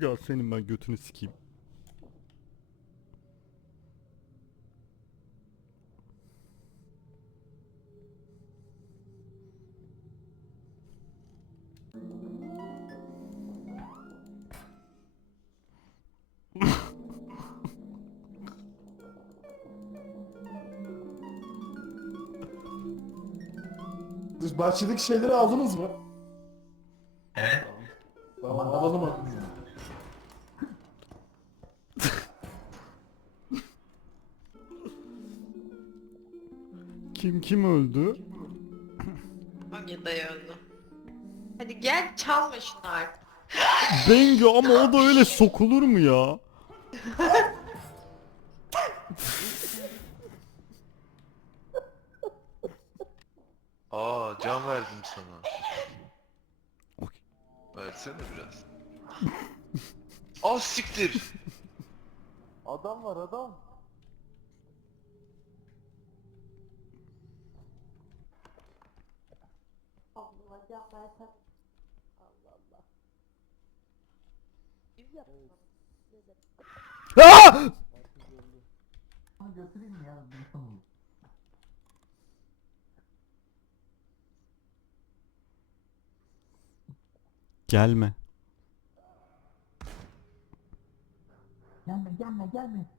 Ya senin ben götünü sikeyim. Bahçedeki şeyleri aldınız mı? Kim kim öldü? Hangi dayı öldü? Hadi gel çalma şunu artık. Bengü ama o da öyle sokulur mu ya? Aa can verdim sana. Okey. Versene biraz. Az siktir. Adam var adam. Allah can versen. Allah Allah. Biz yapalım. Aa! Götüreyim ya. Gelme. Gelme gelme gelme.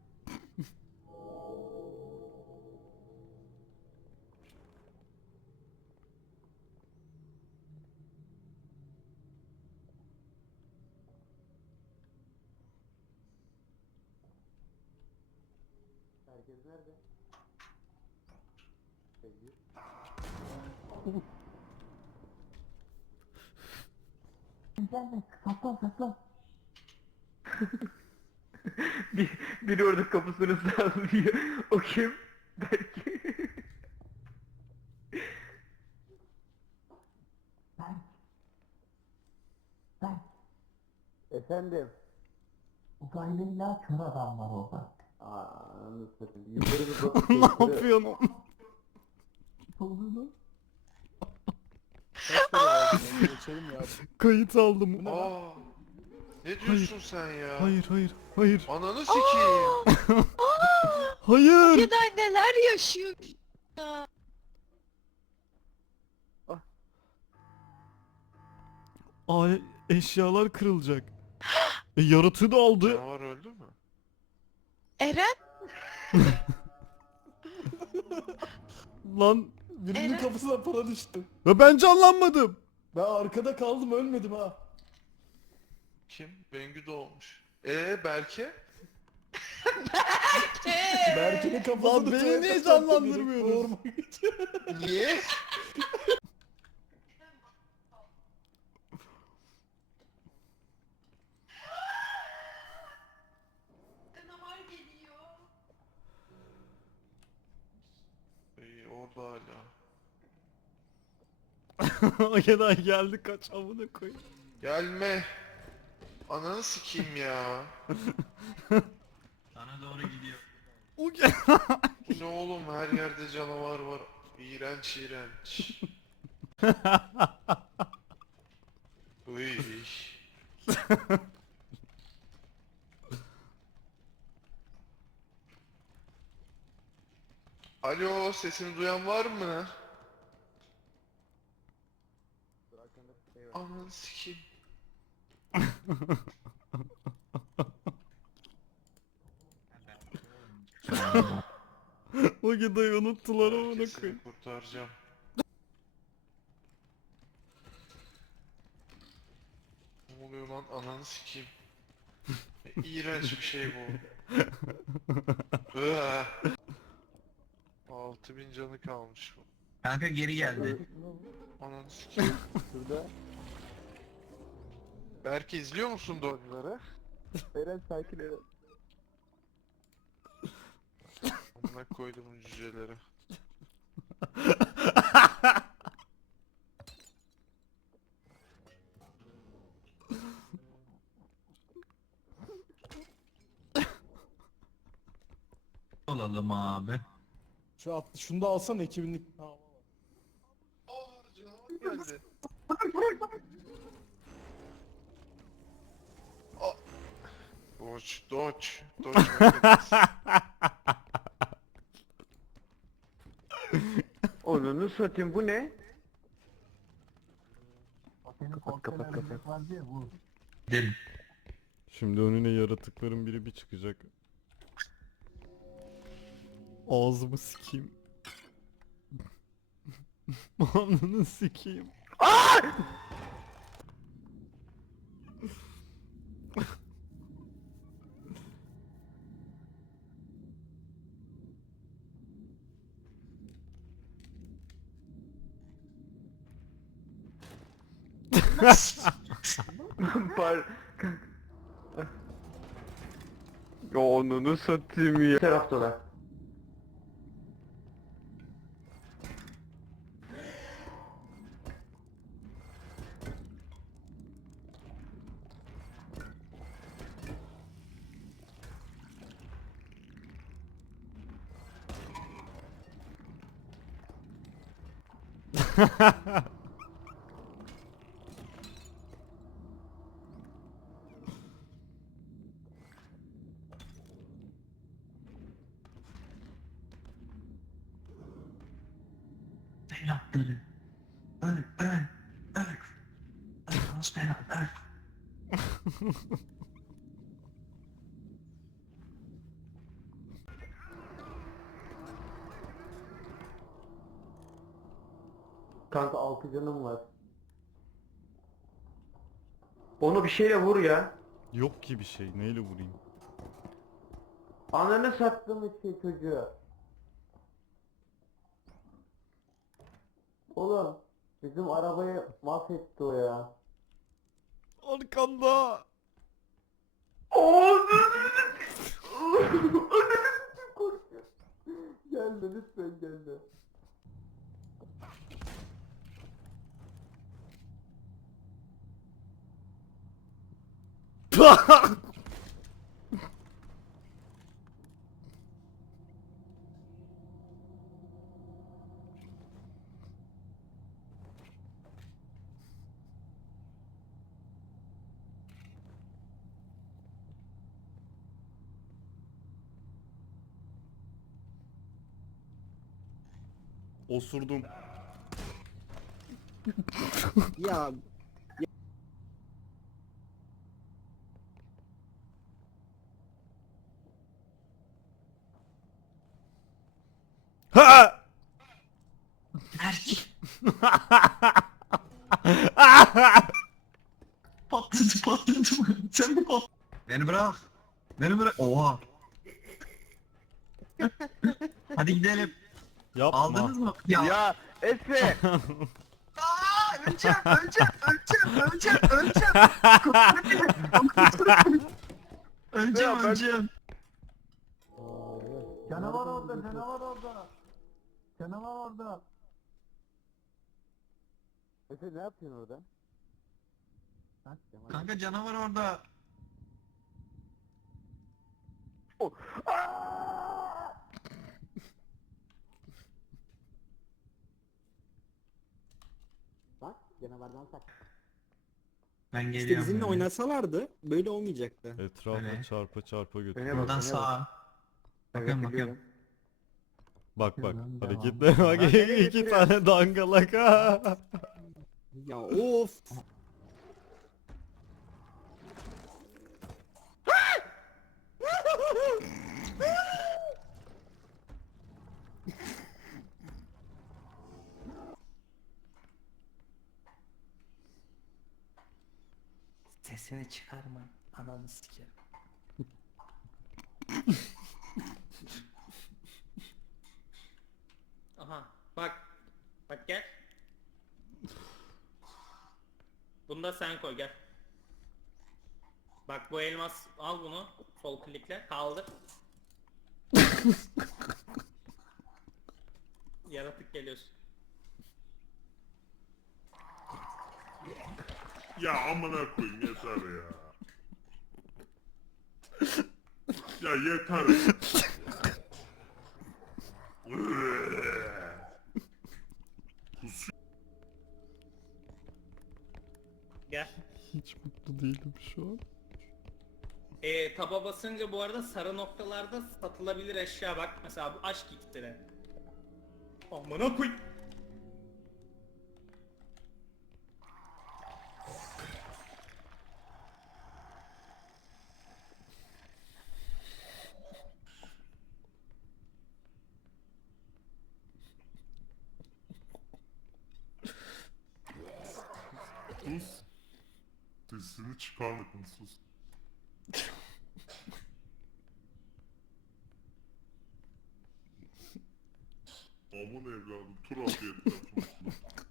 Gelme saklan saklan. bir, biri orada kapısını sallıyor. O kim? Belki. Ben. Ben. Efendim. Uzaylıyla kör adam var orada. Aa, anladım. Yukarı bir bakıp ne yukarı- yapıyorsun? Geçelim ya. Kayıt aldım. Aa. Ne diyorsun sen ya? Hayır hayır hayır. Ananı sikeyim. Hayır. Jedi neler yaşıyor ya. Aa, eşyalar kırılacak. E, yaratığı da aldı. Canavar öldü mü? Eren Lan Birinin Evet. kafasına para düştü. ve ben canlanmadım. Ben arkada kaldım ölmedim ha. Kim? Bengü doğmuş. Ee Berke? Berke'nin kafasını Lan beni tuvalete niye soktu canlandırmıyorsunuz? Doğurmak için. Niye? canavar geliyor. İyi orada hala. o kadar geldi kaç amına koy. Gelme. Ananı sikeyim ya. Sana doğru gidiyor. O gel. Bu ne oğlum her yerde canavar var. İğrenç iğrenç. Uy. Alo sesimi duyan var mı? Ananı sikeyim. o kadar unuttular amına koy. Herkesini kurtaracağım. Ne oluyor lan ananı sikeyim. Ne İğrenç bir şey bu. Iıı. 6000 canı kalmış bu. Kanka geri geldi. Ananı sikeyim. Şurada. Berke izliyor musun Donları? Eren sakin Eren. Amına koydum cüceleri. Olalım abi. Şu at, şunu da alsan ekibinlik. Tamam. Aa canavar geldi. Aa, Dodge, Dodge Mercedes. Onunu satayım bu ne? Kapat, kapat, ya bu. Şimdi önüne yaratıkların biri bir çıkacak. Ağzımı sikeyim. Ananı sikeyim. Par... Ya onunu satayım ya. Taraftalar. Evlatları. Öl, öl, öl. Öl, Osman, öl. Kanka 6 canım var. Onu bir şeyle vur ya. Yok ki bir şey. Neyle vurayım? Ananı sattım şey çocuğu. Oğlum bizim arabayı mahvetti o ya. Arkanda. geldi lütfen geldi. Osurdum. Ya Ha! Patladı patladı mı? Sen mi patladın? Beni bırak. Beni bırak. Oha. Hadi gidelim. Yapma. Aldınız mı? Ya. Ya Efe! Aa, öleceğim, öleceğim, öleceğim, öleceğim, öleceğim. öleceğim, öleceğim, öleceğim. canavar orada canavar orada. Canavar orada. Efe ne yapıyorsun orada? Kanka canavar orada. Bak canavardan sak. Ben İşte geliyorum. bizimle yani. oynasalardı böyle olmayacaktı. Etrafa Öyle. çarpa çarpa götür. Öne bak, Buradan sağa. Bakın bakın. Bak bak. Devam, devam. bak. İki tane dangalak ha. Ya of. Sesini çıkarma. Ananı sikerim. Aha bak. Bak gel. Bunu da sen koy gel. Bak bu elmas al bunu. Sol klikle kaldır. Yaratık geliyorsun. Ya amına koyayım yeter ya. ya yeter. Gel. Hiç mutlu değilim şu an. Ee, taba basınca bu arada sarı noktalarda satılabilir eşya bak. Mesela bu aşk iksiri. Amına koy. Sus. Sesini çıkarmadın sus. Aman evladım tur at yeter.